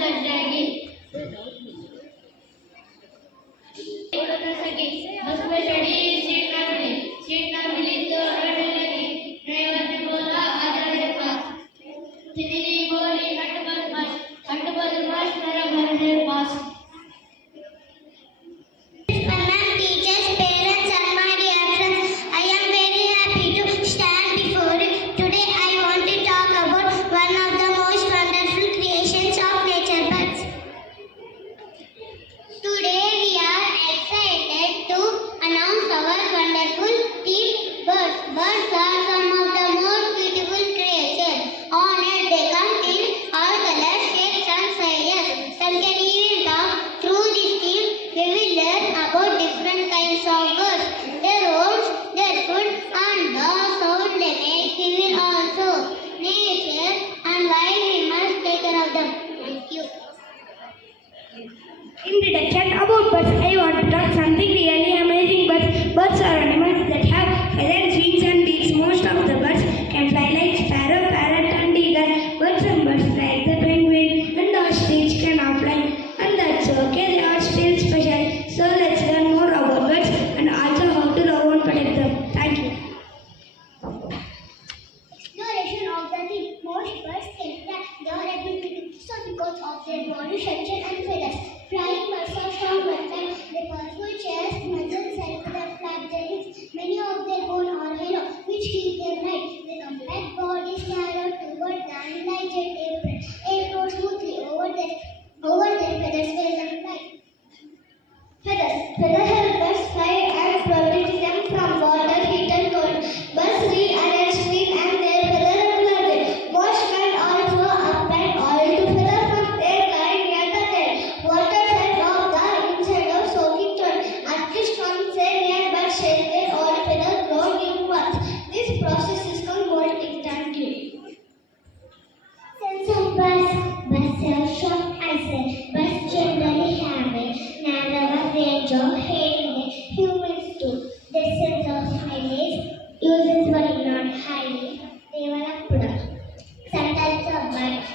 Cut जाएगी। उड़ न सकी, बस में चढ़ी, सीट ना मिली तो रोने लगी। ड्राइवर ने बोला आजा मेरे पास। तितली बोली हट बदमाश मेरा घर है पास। Teachers, parents, and my dear friends, I am very happy to stand before you. Today I want to talk about one of the most wonderful creations of nature, birds. Today we are excited to announce our wonderful team, birds. Birds are some of the most beautiful creatures on earth. They come in all colors, shapes, and sizes. Some can even talk. Through this team, we will learn about different kinds of birds, their homes, their food, and the sound they make. We will also nature and why we must take care of them. Thank you. Introduction about birds. I want to talk something really amazing. Birds are animals that have feathers, wings, and beaks. Most of the birds can fly like sparrow, parrot, and eagle. But some birds like the penguin and the ostrich cannot fly, and that's okay. They are still special. So let's learn more about birds and also how to love and protect them. Thank you. Exploration of the deep. Most birds can fly. They are able to do so because of their body structure and feathers. Flying birds are strong weapons. Their powerful chest, muscles help them flap their wings. Many of their bones are yellow, which keep them light. Their compact bodies narrow toward the lighted apron. Air flows smoothly over their feathers where them fly. Feathers help birds fly and protect them from water, heat, and cold. Birds rearrange, sleep, and their feathers regularly. Most kinds also apply oil to feathers from their kind near the tail. Water sets off the inside of soaking throat. Artists once said near birds shake their oil feathers grow in once. This process is called molting. Thank you. Sense of birds. Birds have short eyesight. Birds generally have a narrower range of hearing than humans do. Their sense of smell is uses but not highly developed. Some types of birds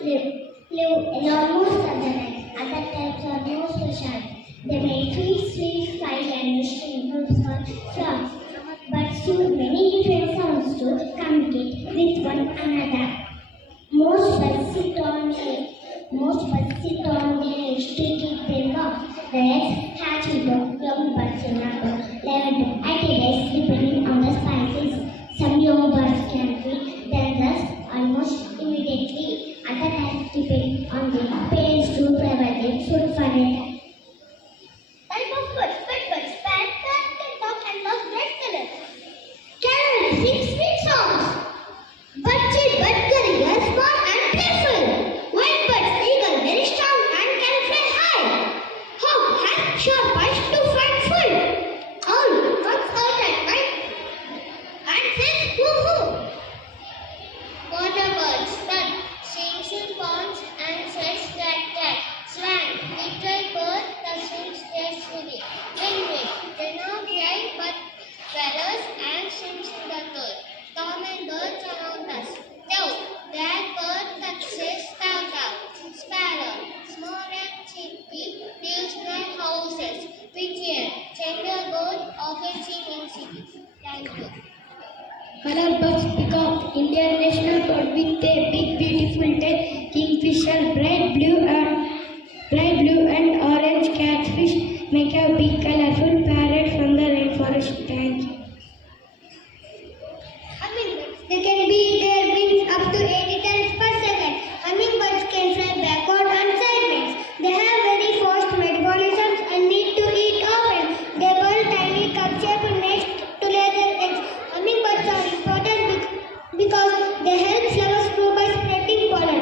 live alone most of the time. Other types are more special. They may feed, sleep, fly, and string groups or flocks. Birds use many different sounds to communicate with one another. Most birds sit on their eggs to keep them warm. The eggs hatch into young birds in about 11 to 80 days, depending on the species. Some young birds can feed themselves almost immediately. Other types depend on their parents to provide them food for their time. Type of birds. Pet birds. Pet birds can talk and love bright colors. Canaries sing sweet songs. Budgie bird carrier smart and playful. White bird eagle very strong and can fly high. Hawk has sharp eyes to find food. Owl runs out at night and says woohoo. Water birds that sings in ponds and says that. Swan, little bird that sings gracefully. Penguin, they not fly but feathers and swims in the dirt. Common birds around us. Dove, black bird that says cow cow. Sparrow, small and chippy, lives near houses. Pigeon, gender bird often seen in cities. Thank you. Color birds peacock, Indian national bird with a big beautiful tail. Kingfisher, bright blue and orange catfish make a big colorful parrot from the rainforest. Thank you. Hummingbirds. They can beat their wings up to 80 times per second. Hummingbirds can fly backward and sideways. They have very fast metabolisms and need to eat often. They build tiny cup-shaped nests to lay their eggs. Hummingbirds are important because they help flowers grow by spreading pollen.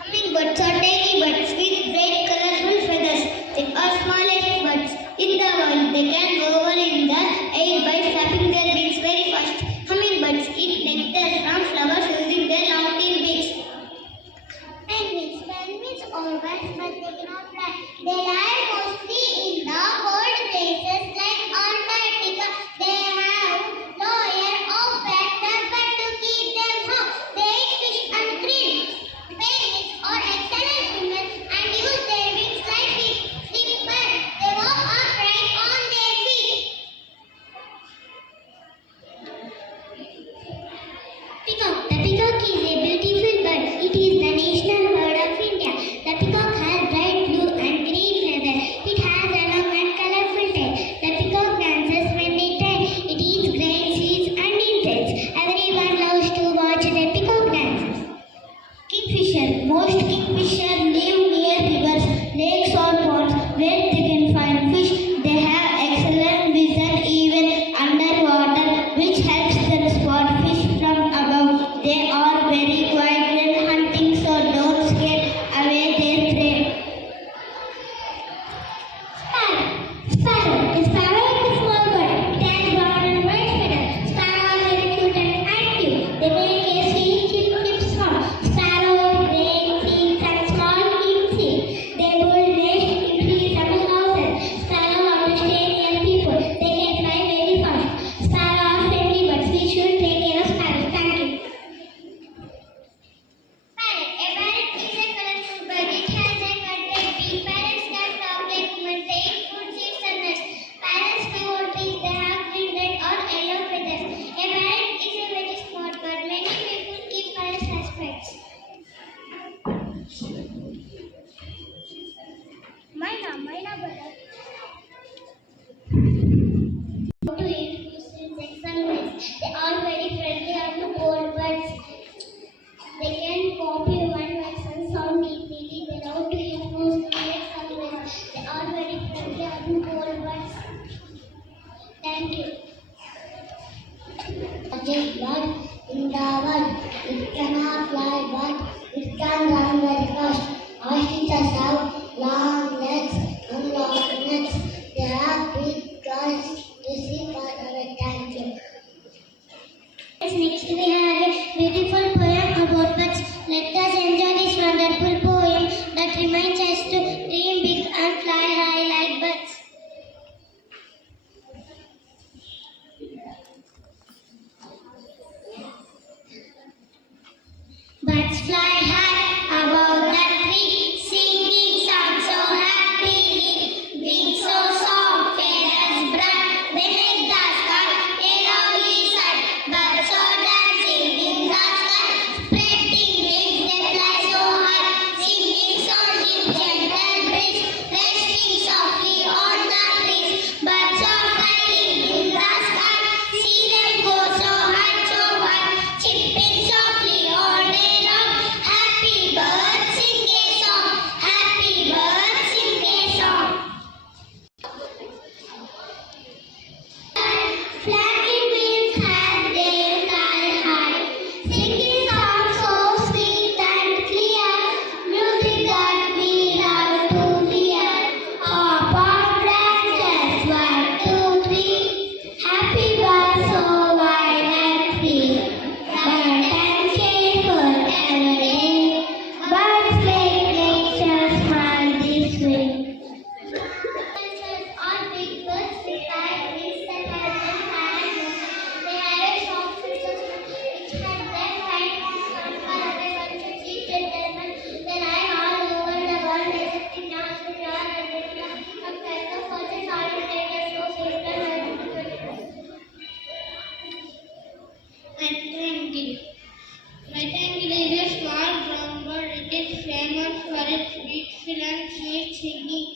Hummingbirds are tiny birds with bright colorful feathers. They are smallest birds in the world. They can go over in the air by flapping their wings very fast. Hummingbirds eat nectar from flowers using their long thin beaks. Penguins are birds but they cannot fly. They live mostly in the cold places like Antarctica. They have lower of fat but to keep them warm. They eat pets. Myna brother. To introduce insects and birds. They are very friendly and bold birds. They can copy one words and sound easily. They love to use insects and birds. They are very friendly and bold birds. Thank you. Just bird in the world. It cannot fly, but it can run very fast. Ostriches have long legs and long necks. They have big guns to see further. Thank you. Next we have a beautiful poem about birds. Let us enjoy this wonderful poem that reminds us to dream big and fly high like birds. Birds fly high above the tree, singing songs so happily. Wings so soft, feathers bright, they make the sky a lovely sight. Birds are dancing in the sky, spreading wings, they fly so high, singing songs in gentle breeze, resting softly on the trees. Birds are flying in the sky, see them go so high, chirping softly all day long. Happy birds sing a song, happy birds sing a song. Flapping wings as they fly high, singing songs so sweet and clear, music that we love to hear. Hop on branches, 1, 2, 3. Happy birds so wide and free. Bright and cheerful every day. Birds make nature smile this way. Are big birds with white wings that have them hands. They have a soft system which has them fine and far away from the chief gentlemen. They lie all over the world, accepting natural and compared to forces all the areas so safe and Rectangle. Rectangle is a small brown bird. It is famous for its beautiful and sweet singing.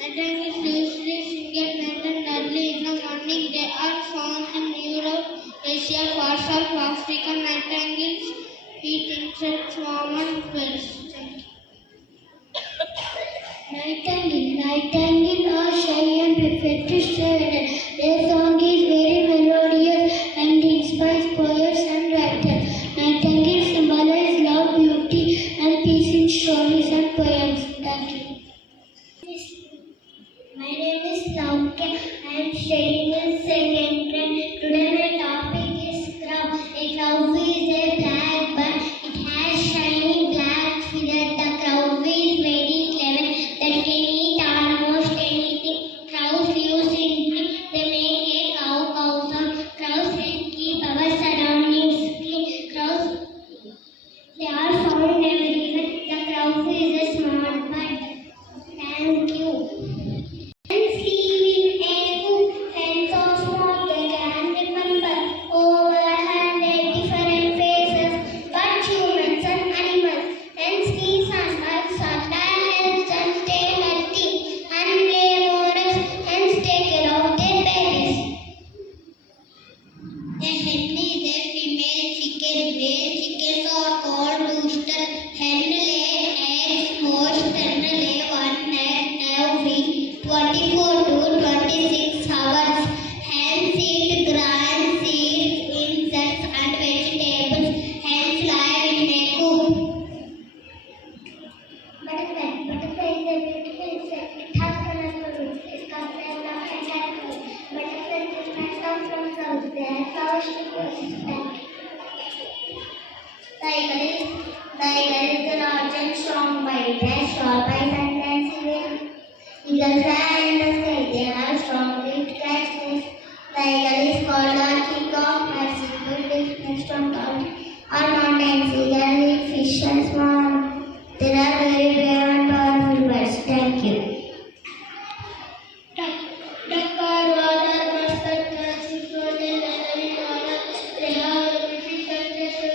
Rectangles usually sing at night and early in the morning. They are found in Europe, Asia, parts of Africa. Rectangles eat insects, worms, and birds. Thank you. Nightingale are shy and prefer to stay. Their song is very melodious and inspires poets and writers. Nightingale symbolize love, beauty, and peace in stories and poems. Thank you. My name is Lauke. I am studying in second grade. Today my topic is crow. A crow is a black bird. It has shiny black feathers. The crow is very clever. That can eat almost anything. Crows live simply. They make a cow sound. Crows help keep our surroundings clean. Crows, they are found everywhere. The crow is a smart bird. Thank you. Hens live in a coop. Hens are small, they can remember over 100 different faces, but humans and animals. Hens sneeze and bugs are health and stay healthy and lay more eggs. Hens take care of their babies. A hen is a female chicken. Male chickens are called rooster. Hen lay eggs most and lay one egg every 24 to 26 hours. Hens eat grass, seeds, insects and vegetables. Hens live in a coop. Butterfly is a beautiful insect. It has colorful wings. It comes from the entire color. Butterflies come from flowers. They have flowers to persist. Tiger is a large and strong body. They have sharp eyes and can see well. Eagles fly in the sky. They have strong feet to catch fish. Tiger is called a king of Mexico. Different from all mountains. Eagle eat fish and small. They are very brave and powerful birds. Thank you. Duck are water birds that can swim in water. They have a beautiful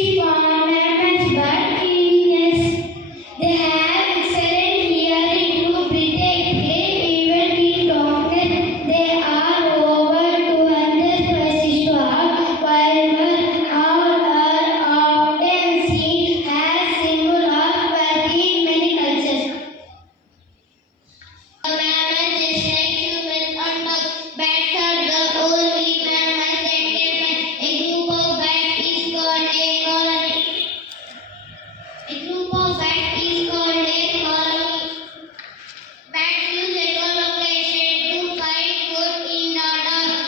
be small mammals but genius. They have excellent hearing to detect even incognito. They are over 200 species to have, while one are often seen as symbol of birth in many cultures. Mammals just like humans on top. Bats are the only mammals that can fly. A group of bats is called a colony. A group of bats is called a colony. Bats use echolocation to find food in the dark.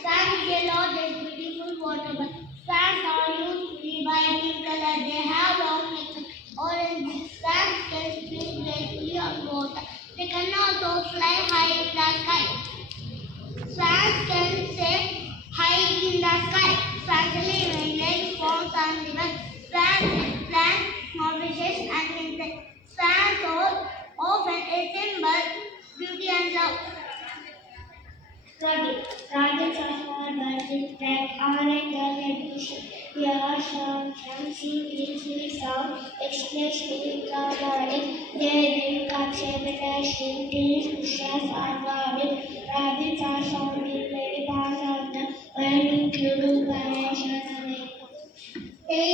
Swan is a large and beautiful water bird. Swans are usually white in color. They have long necks, orange beaks. Swans can swim gracefully on water. They can also fly high in the sky. Swans can stay high in the sky. Swans live in lakes, ponds, and rivers. Swans eat plants, small fishes, and insects. Swans are often a symbol, beauty, and love. Rabbits are small birds with black, orange, and red bushes. They are some can sing easily sound, especially in the morning. They will catch in trees, bushes, and gardens. Rabbits are found in many parts of the world, including Malaysia and America. They